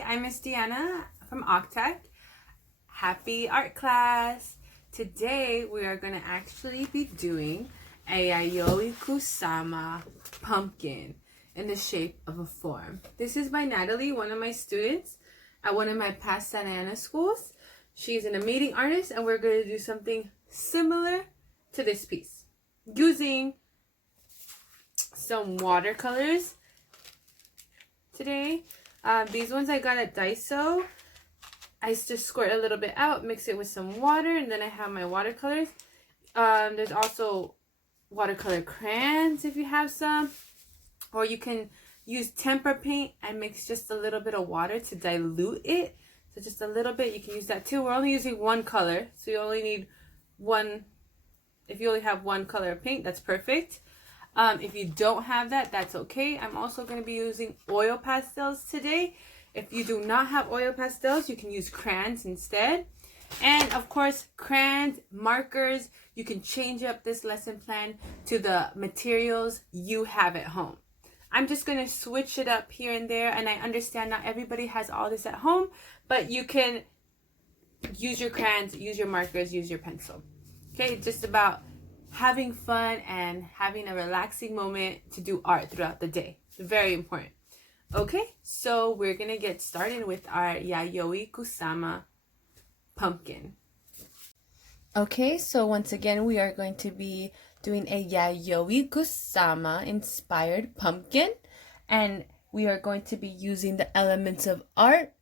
Hi, I'm Miss Dianna from OCCTAC. Happy art class! Today we are going to actually be doing a Yayoi Kusama pumpkin in the shape of a form. This is by Natalie, one of my students at one of my past Santa Ana schools. She's an amazing artist, and we're going to do something similar to this piece using some watercolors today. These ones I got at Daiso. I just squirt a little bit out, mix it with some water, and then I have my watercolors. There's also watercolor crayons if you have some, or you can use tempera paint and mix just a little bit of water to dilute it. So just a little bit, you can use that too. We're only using one color, so you only need one. If you only have one color of paint, that's perfect. If you don't have that, that's okay. I'm also going to be using oil pastels today. If you do not have oil pastels, you can use crayons instead. And of course, crayons, markers, you can change up this lesson plan to the materials you have at home. I'm just going to switch it up here and there, and I understand not everybody has all this at home, but you can use your crayons, use your markers, use your pencil. Okay, it's just about having fun and having a relaxing moment to do art throughout the day. Very important. Okay, so we're gonna get started with our Yayoi Kusama pumpkin. Okay, so once again we are going to be doing a Yayoi Kusama inspired pumpkin, and we are going to be using the elements of art,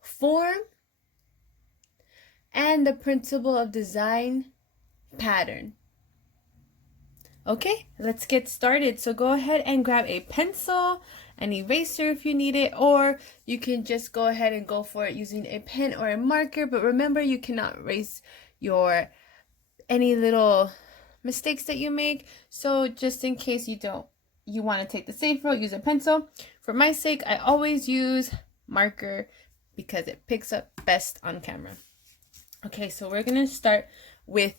form, and the principle of design, pattern. Okay, let's get started. So go ahead and grab a pencil, an eraser if you need it, or you can just go ahead and go for it using a pen or a marker. But remember, you cannot erase any little mistakes that you make. So just in case you want to take the safe route, use a pencil. For my sake, I always use marker because it picks up best on camera. Okay, so we're gonna start with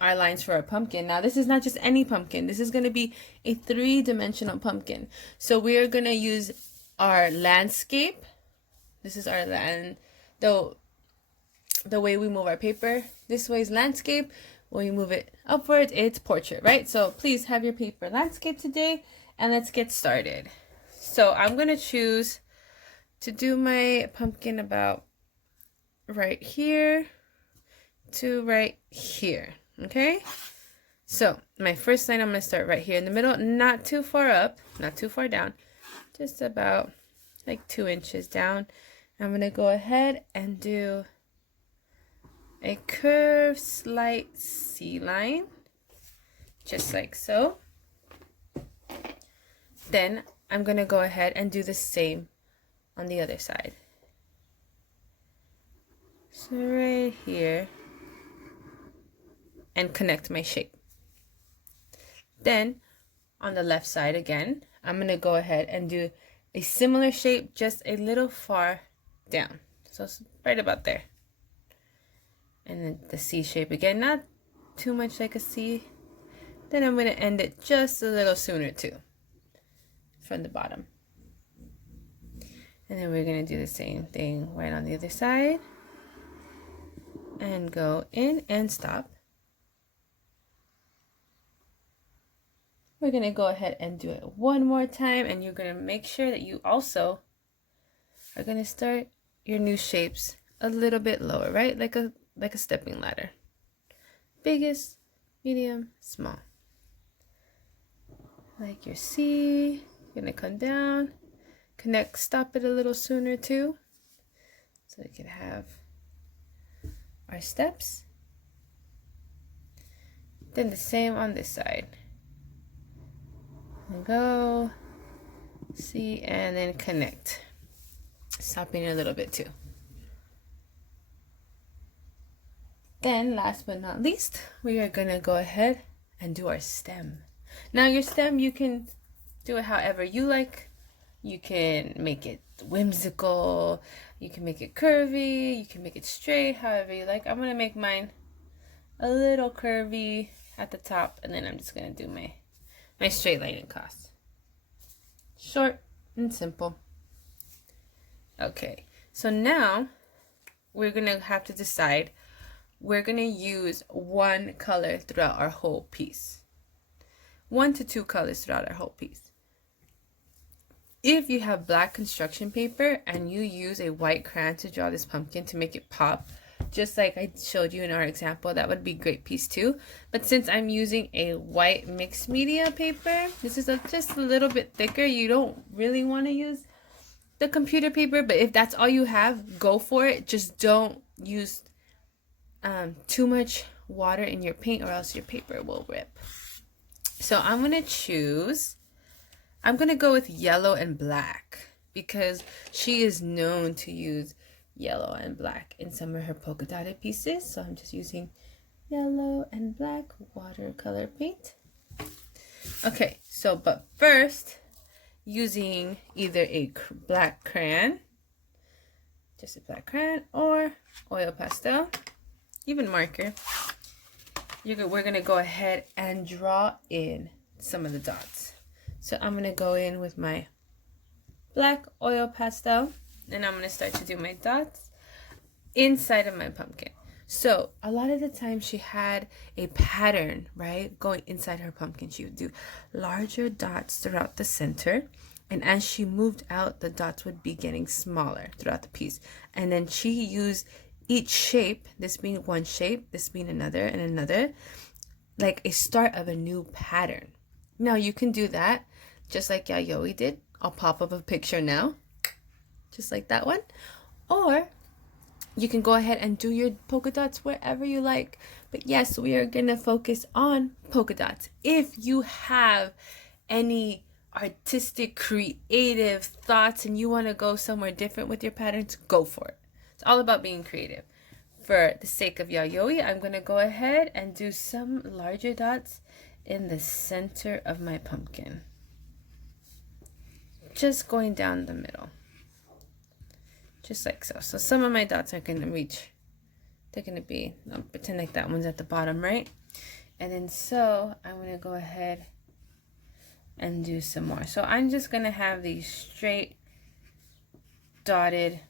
our lines for a pumpkin. Now, this is not just any pumpkin. This is going to be a 3-dimensional pumpkin. So we are going to use our landscape. This is our the way we move our paper. This way is landscape. When you move it upwards, it's portrait, right? So please have your paper landscape today, and let's get started. So I'm going to choose to do my pumpkin about right here to right here. Okay, so my first line, I'm going to start right here in the middle, not too far up, not too far down, just about like 2 inches down. I'm going to go ahead and do a curved slight C line, just like so. Then I'm going to go ahead and do the same on the other side. So right here, and connect my shape. Then on the left side again, I'm going to go ahead and do a similar shape, just a little far down. So it's right about there. And then the C shape again, not too much like a C. Then I'm going to end it just a little sooner too, from the bottom. And then we're going to do the same thing right on the other side. And go in and stop. We're going to go ahead and do it one more time, and you're going to make sure that you also are going to start your new shapes a little bit lower, right? Like a stepping ladder. Biggest, medium, small. Like your C, you're going to come down, connect, stop it a little sooner too, so we can have our steps. Then the same on this side. And go, see, and then connect. Stopping a little bit too. Then, last but not least, we are going to go ahead and do our stem. Now, your stem, you can do it however you like. You can make it whimsical. You can make it curvy. You can make it straight, however you like. I'm going to make mine a little curvy at the top, and then I'm just going to do my straight line across. Short and simple. Okay, so now we're gonna have to decide. We're gonna use one color throughout our whole piece. 1 to 2 colors throughout our whole piece. If you have black construction paper and you use a white crayon to draw this pumpkin to make it pop, just like I showed you in our example, that would be a great piece too. But since I'm using a white mixed media paper, this is just a little bit thicker. You don't really want to use the computer paper, but if that's all you have, go for it. Just don't use too much water in your paint or else your paper will rip. So I'm going to go with yellow and black because she is known to use yellow and black in some of her polka dotted pieces. So I'm just using yellow and black watercolor paint. Okay, so but first, using either a black crayon, just a black crayon, or oil pastel, even marker, we're going to go ahead and draw in some of the dots. So I'm going to go in with my black oil pastel, and I'm going to start to do my dots inside of my pumpkin. So a lot of the time she had a pattern, right, going inside her pumpkin. She would do larger dots throughout the center, and as she moved out, the dots would be getting smaller throughout the piece. And then she used each shape, this being one shape, this being another and another, like a start of a new pattern. Now you can do that just like Yayoi did. I'll pop up a picture now, just like that one. Or you can go ahead and do your polka dots wherever you like. But yes, we are going to focus on polka dots. If you have any artistic, creative thoughts and you want to go somewhere different with your patterns, go for it. It's all about being creative. For the sake of Yayoi, I'm going to go ahead and do some larger dots in the center of my pumpkin. Just going down the middle. Just like so. So some of my dots are going to reach. They're going to be, I'll pretend like that one's at the bottom, right? And then so I'm going to go ahead and do some more. So I'm just going to have these straight dotted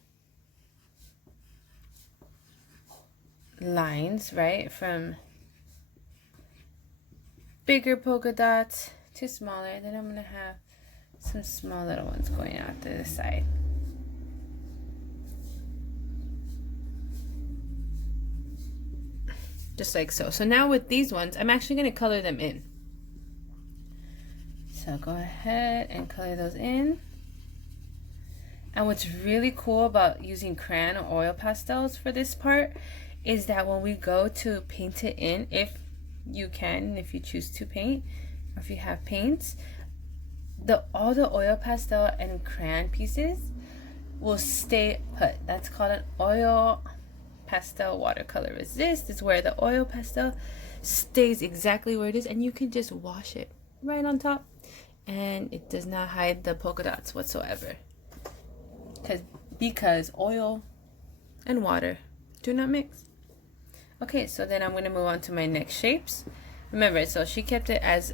lines, right? From bigger polka dots to smaller. Then I'm going to have some small little ones going out to the side. Just like so. So now with these ones, I'm actually going to color them in. So go ahead and color those in. And what's really cool about using crayon or oil pastels for this part is that when we go to paint it in, if you can, if you choose to paint, or if you have paints, all the oil pastel and crayon pieces will stay put. That's called an oil pastel watercolor resist. Is where the oil pastel stays exactly where it is, and you can just wash it right on top, and it does not hide the polka dots whatsoever. Because oil and water do not mix. Okay, so then I'm going to move on to my next shapes. Remember, so she kept it as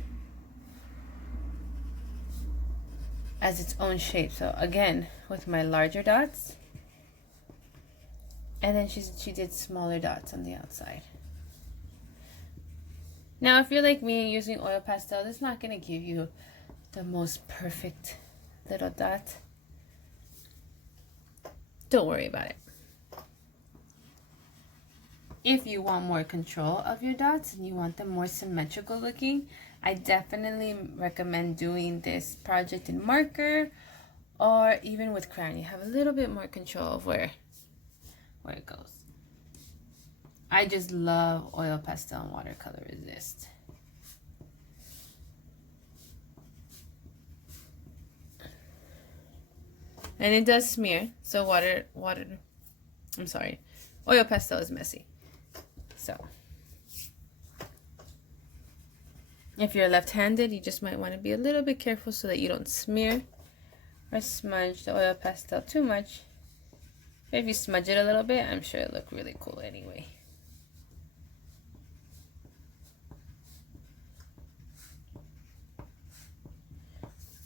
its own shape. So again, with my larger dots, and then she did smaller dots on the outside. Now, if you're like me using oil pastel, it's not going to give you the most perfect little dot. Don't worry about it. If you want more control of your dots and you want them more symmetrical looking, I definitely recommend doing this project in marker or even with crayon. You have a little bit more control of where it goes. I just love oil pastel and watercolor resist. And it does smear, so oil pastel is messy. So if you're left-handed, you just might want to be a little bit careful so that you don't smear or smudge the oil pastel too much. But if you smudge it a little bit, I'm sure it'll look really cool anyway.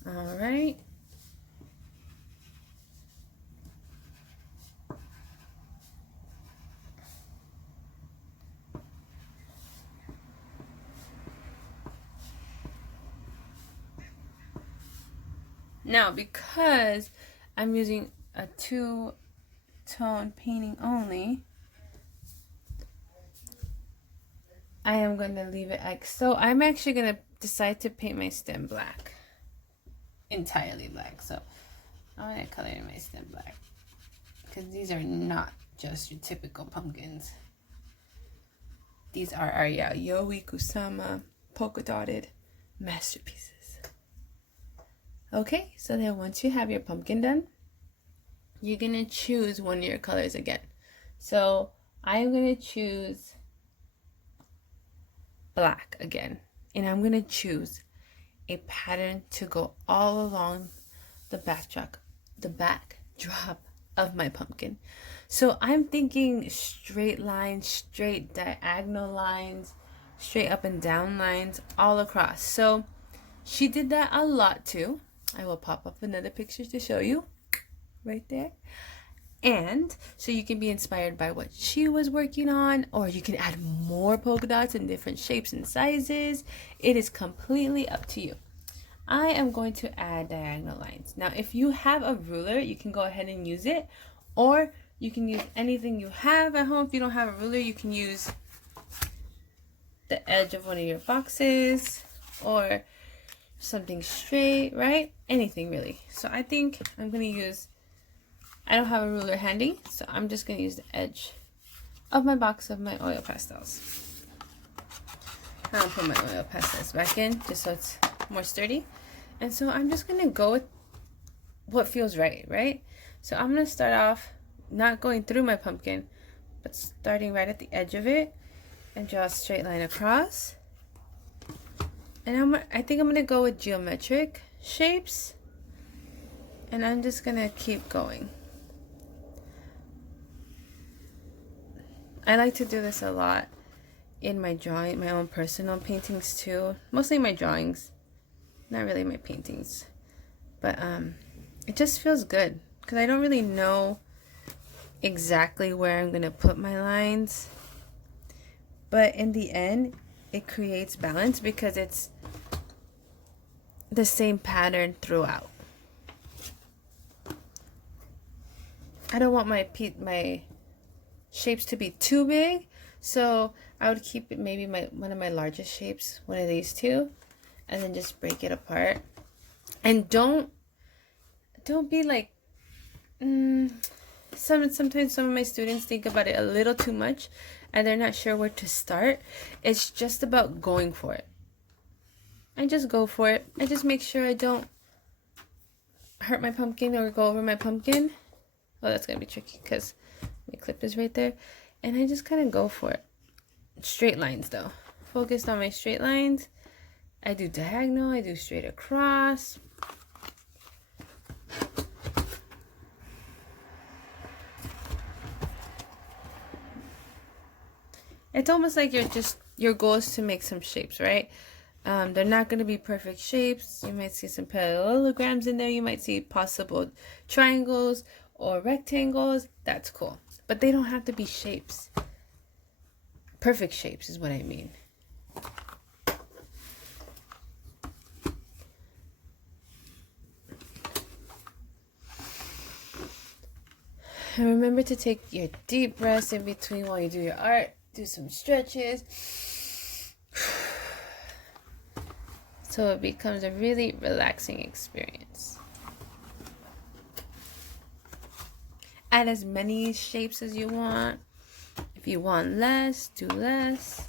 All right. Now, because I'm using a two-tone painting only, I am going to leave it like so. I'm actually going to decide to paint my stem black. Entirely black. So I'm going to color in my stem black. Because these are not just your typical pumpkins. These are our Yayoi Kusama polka dotted masterpieces. Okay, so then once you have your pumpkin done, you're going to choose one of your colors again. So I'm going to choose black again. And I'm going to choose a pattern to go all along the backdrop of my pumpkin. So I'm thinking straight lines, straight diagonal lines, straight up and down lines all across. So she did that a lot too. I will pop up another picture to show you right there. And so you can be inspired by what she was working on, or you can add more polka dots in different shapes and sizes. It is completely up to you. I am going to add diagonal lines. Now, if you have a ruler, you can go ahead and use it, or you can use anything you have at home. If you don't have a ruler, you can use the edge of one of your boxes or something straight, right? Anything really. So I think I'm going to use, I don't have a ruler handy, so I'm just going to use the edge of my box of my oil pastels. I'll put my oil pastels back in just so it's more sturdy. And so I'm just going to go with what feels right, right? So I'm going to start off not going through my pumpkin, but starting right at the edge of it and draw a straight line across. And I think I'm going to go with geometric shapes. And I'm just going to keep going. I like to do this a lot in my drawing, my own personal paintings too. Mostly my drawings, not really my paintings. But it just feels good because I don't really know exactly where I'm going to put my lines. But in the end, it creates balance because it's the same pattern throughout. I don't want my shapes to be too big, so I would keep it maybe one of my largest shapes, one of these two, and then just break it apart. And don't be like sometimes some of my students think about it a little too much and they're not sure where to start. It's just about going for it. I just go for it. I just make sure I don't hurt my pumpkin or go over my pumpkin. Oh, that's gonna be tricky because my clip is right there. And I just kind of go for it. Straight lines though. Focused on my straight lines. I do diagonal, I do straight across. It's almost like your goal is to make some shapes, right? They're not going to be perfect shapes. You might see some parallelograms in there. You might see possible triangles or rectangles. That's cool. But they don't have to be shapes. Perfect shapes is what I mean. And remember to take your deep breaths in between while you do your art. Do some stretches. So it becomes a really relaxing experience. Add as many shapes as you want. If you want less, do less.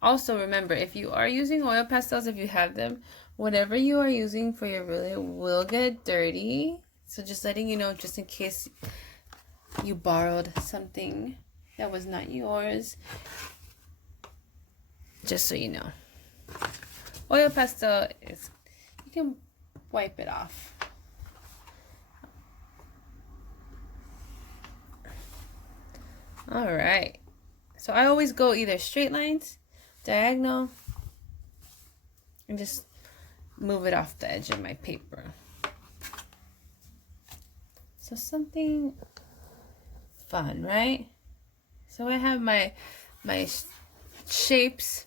Also remember, if you are using oil pastels, if you have them, whatever you are using for your ruler will get dirty. So just letting you know, just in case you borrowed something that was not yours. Just so you know. Oil pastel is, you can wipe it off. Alright. So I always go either straight lines, diagonal, and just move it off the edge of my paper. So something fun, right? So I have my shapes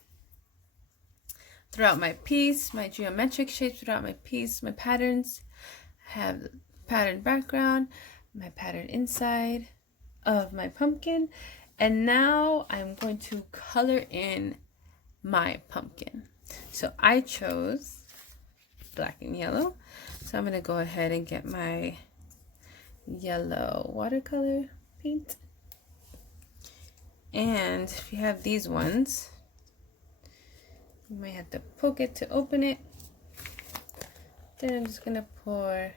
throughout my piece, my geometric shapes throughout my piece, my patterns. I have the pattern background, my pattern inside of my pumpkin. And now I'm going to color in my pumpkin. So I chose black and yellow. So I'm going to go ahead and get my yellow watercolor paint. And if you have these ones, you might have to poke it to open it. Then I'm just going to pour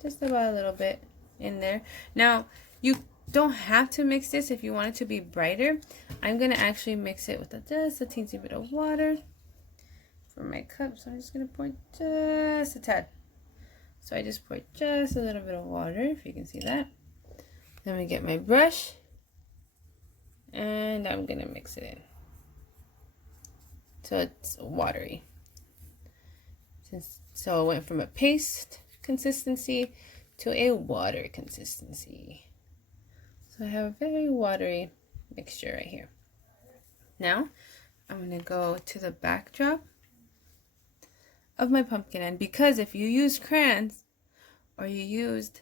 just about a little bit in there. Now, you don't have to mix this if you want it to be brighter. I'm going to actually mix it with just a teensy bit of water for my cup. So I'm just going to pour just a tad. So I just poured just a little bit of water, if you can see that. Then we get my brush. And I'm going to mix it in. So it's watery. So it went from a paste consistency to a water consistency. So I have a very watery mixture right here. Now I'm going to go to the backdrop of my pumpkin. And because if you use crayons or you used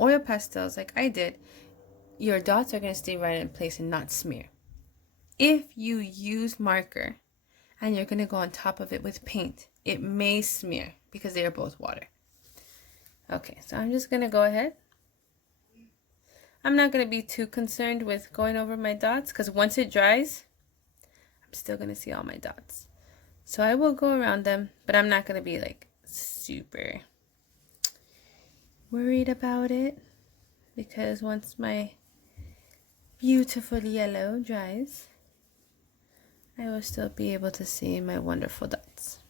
oil pastels like I did, your dots are going to stay right in place and not smear. If you use marker and you're going to go on top of it with paint, it may smear because they are both water. Okay, so I'm just going to go ahead. I'm not going to be too concerned with going over my dots because once it dries, I'm still going to see all my dots. So I will go around them, but I'm not going to be like super worried about it because once my beautiful yellow dries, I will still be able to see my wonderful dots.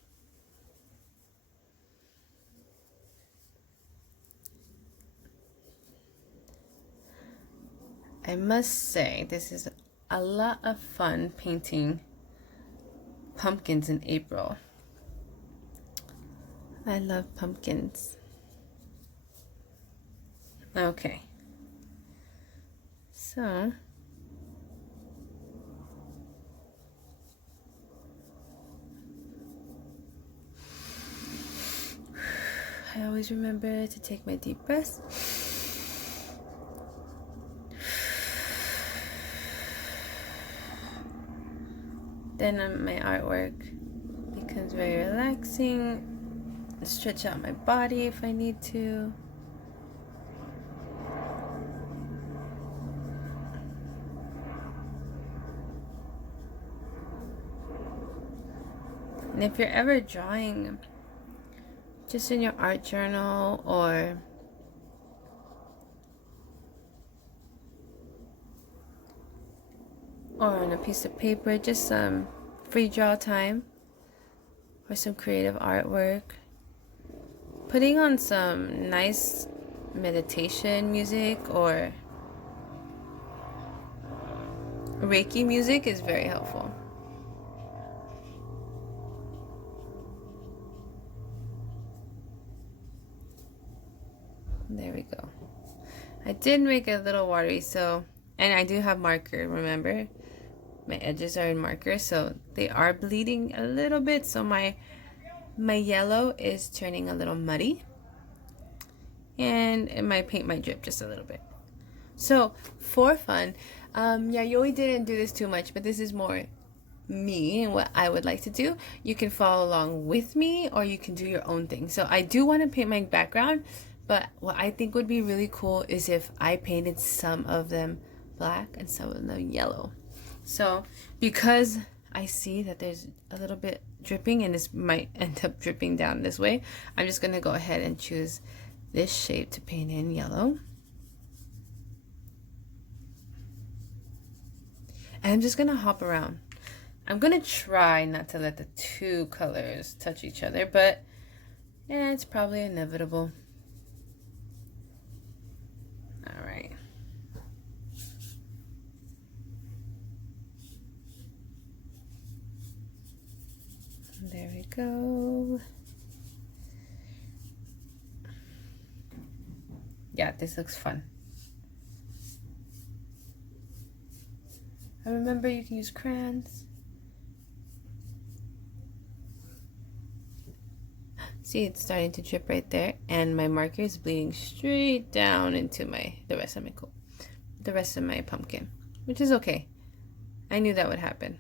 I must say, this is a lot of fun painting pumpkins in April. I love pumpkins. Okay. So, I always remember to take my deep breaths. Then my artwork becomes very relaxing. Stretch out my body if I need to. And if you're ever drawing just in your art journal or on a piece of paper, just some free draw time or some creative artwork, putting on some nice meditation music or Reiki music is very helpful. There we go. I did make it a little watery, so, and I do have marker, remember? My edges are in marker, so they are bleeding a little bit, so my yellow is turning a little muddy. And my paint might drip just a little bit. So, for fun, Yayoi didn't do this too much, but this is more me and what I would like to do. You can follow along with me, or you can do your own thing. So I do want to paint my background, but what I think would be really cool is if I painted some of them black and some of them yellow. So because I see that there's a little bit dripping and this might end up dripping down this way, I'm just going to go ahead and choose this shape to paint in yellow. And I'm just going to hop around. I'm going to try not to let the two colors touch each other, but yeah, it's probably inevitable. All right. There we go. Yeah, this looks fun. And remember, you can use crayons. See, it's starting to drip right there, and my marker is bleeding straight down into the rest of my pumpkin, which is okay. I knew that would happen.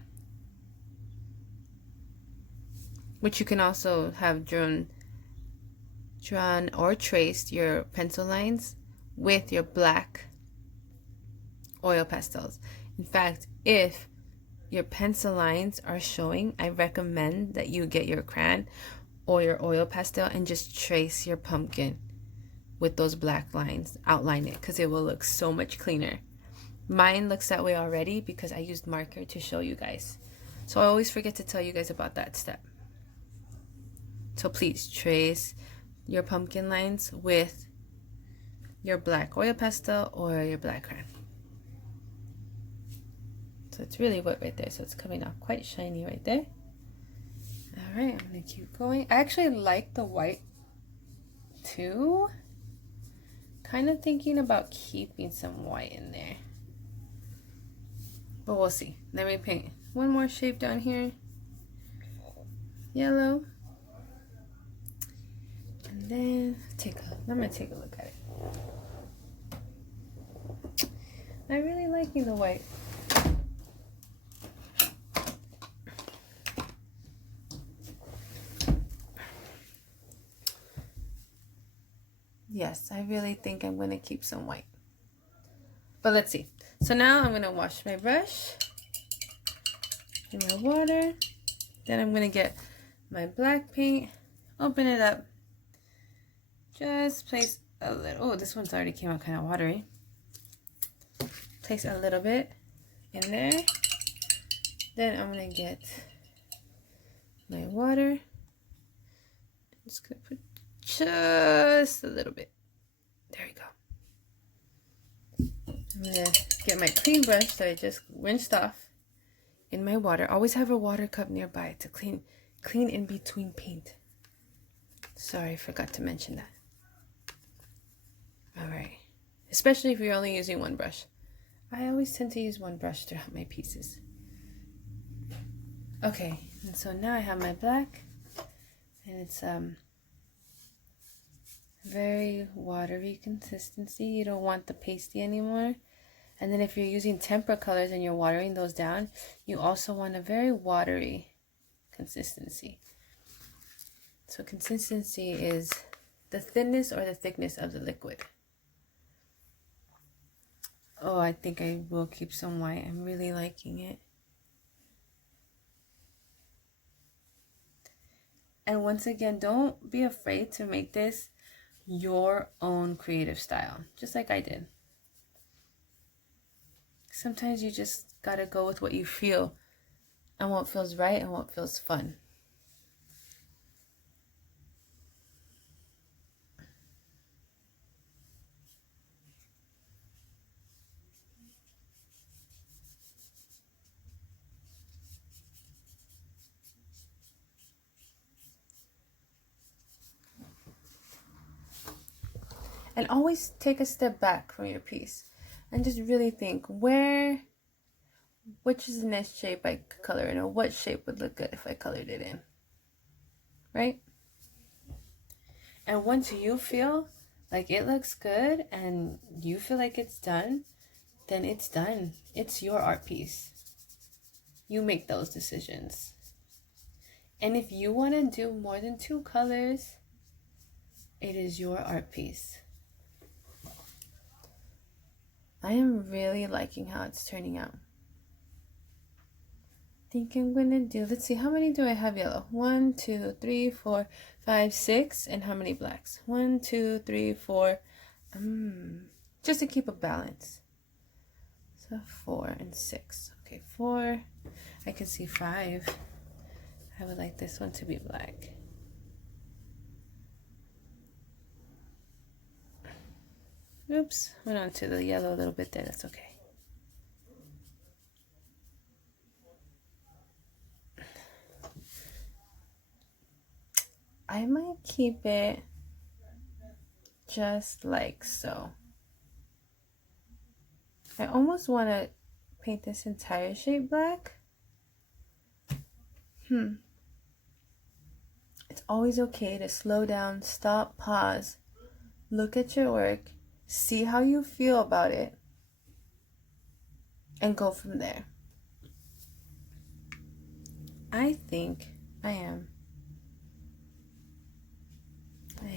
Which you can also have drawn or traced your pencil lines with your black oil pastels. In fact, if your pencil lines are showing, I recommend that you get your crayon or your oil pastel and just trace your pumpkin with those black lines. Outline it, because it will look so much cleaner. Mine looks that way already because I used marker to show you guys. So I always forget to tell you guys about that step. So please trace your pumpkin lines with your black oil pastel or your black crayon. So it's really wet right there, so it's coming out quite shiny right there. All right, I'm gonna keep going. I actually like the white too. Kind of thinking about keeping some white in there, but we'll see. Let me paint one more shape down here. Yellow. And then I'm gonna take a look at it. I'm really liking the white. Yes, I really think I'm going to keep some white. But let's see. So now I'm going to wash my brush in my water. Then I'm going to get my black paint, open it up. Just place a little, oh, this one's already came out kind of watery. Place a little bit in there. Then I'm going to get my water. I'm just going to put just a little bit. There we go. I'm going to get my clean brush that I just rinsed off in my water. Always have a water cup nearby to clean in between paint. Sorry, I forgot to mention that. Alright. Especially if you're only using one brush. I always tend to use one brush throughout my pieces. Okay, and so now I have my black, and it's very watery consistency. You don't want the pasty anymore. And then if you're using tempera colors and you're watering those down, you also want a very watery consistency. So consistency is the thinness or the thickness of the liquid. Oh, I think I will keep some white. I'm really liking it. And once again, don't be afraid to make this your own creative style, just like I did. Sometimes you just gotta go with what you feel and what feels right and what feels fun. And always take a step back from your piece and just really think which is the next shape I could color in, or what shape would look good if I colored it in, right? And once you feel like it looks good and you feel like it's done, then it's done. It's your art piece. You make those decisions. And if you want to do more than 2 colors, it is your art piece. I am really liking how it's turning out. I think I'm gonna do, let's see, how many do I have yellow? 1, 2, 3, 4, 5, 6, and how many blacks? 1, 2, 3, 4, just to keep a balance. So 4 and 6. Okay, 4. I can see 5. I would like this one to be black. Oops, went on to the yellow a little bit there. That's okay. I might keep it just like so. I almost want to paint this entire shape black. It's always okay to slow down, stop, pause, look at your work, see how you feel about it, and go from there. I think I am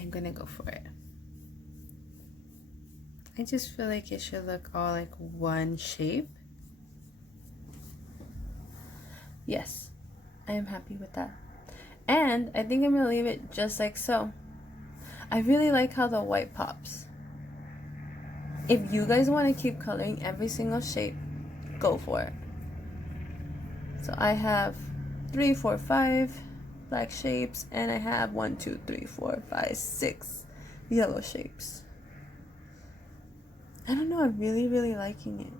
gonna go for it. I just feel like it should look all like one shape. Yes, I am happy with that. And I think I'm gonna leave it just like so. I really like how the white pops. If you guys want to keep coloring every single shape, go for it. So I have 3, 4, 5 black shapes, and I have 1, 2, 3, 4, 5, 6 yellow shapes. I don't know, I'm really liking it.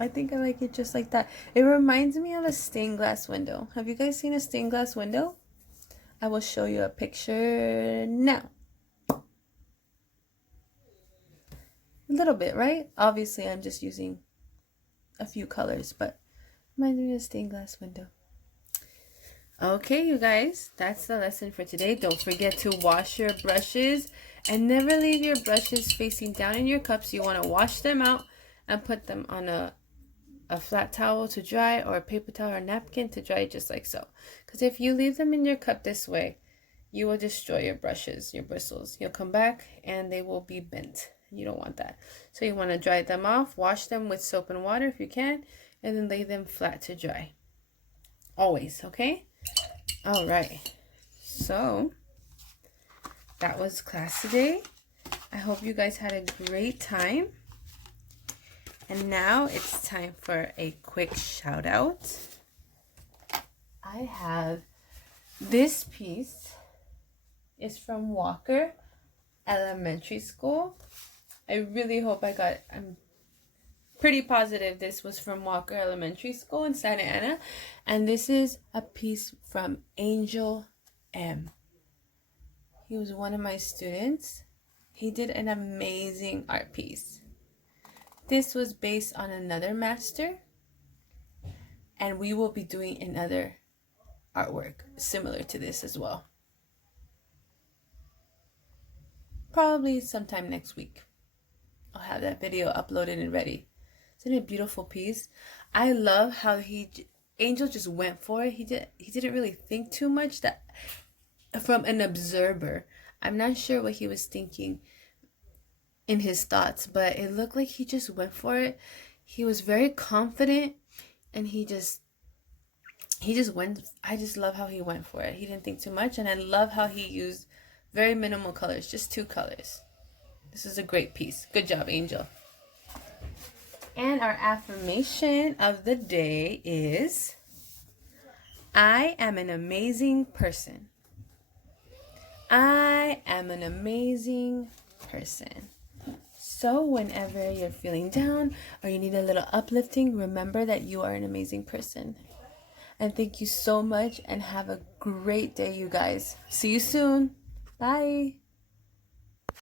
I think I like it just like that. It reminds me of a stained glass window. Have you guys seen a stained glass window? I will show you a picture now. A little bit, right? Obviously, I'm just using a few colors, but reminds me of a stained glass window. Okay, you guys, that's the lesson for today. Don't forget to wash your brushes and never leave your brushes facing down in your cups. You want to wash them out and put them on a flat towel to dry, or a paper towel or napkin to dry, just like so. Because if you leave them in your cup this way, you will destroy your brushes, your bristles. You'll come back and they will be bent. You don't want that. So you want to dry them off, wash them with soap and water if you can, and then lay them flat to dry. Always, okay? All right. So that was class today. I hope you guys had a great time. And now it's time for a quick shout out. I have this piece. It's from Walker Elementary School. I really hope I'm pretty positive this was from Walker Elementary School in Santa Ana. And this is a piece from Angel M. He was one of my students. He did an amazing art piece. This was based on another master, and we will be doing another artwork similar to this as well. Probably sometime next week. I'll have that video uploaded and ready. Isn't it a beautiful piece? I love how Angel just went for it. He didn't really think too much. That from an observer, I'm not sure what he was thinking in his thoughts, but it looked like he just went for it. He was very confident, and he just went. I just love how he went for it. He didn't think too much, and I love how he used very minimal colors, just 2 colors. This is a great piece. Good job, Angel. And our affirmation of the day is, I am an amazing person. I am an amazing person. So whenever you're feeling down or you need a little uplifting, remember that you are an amazing person. And thank you so much, and have a great day, you guys. See you soon. Bye.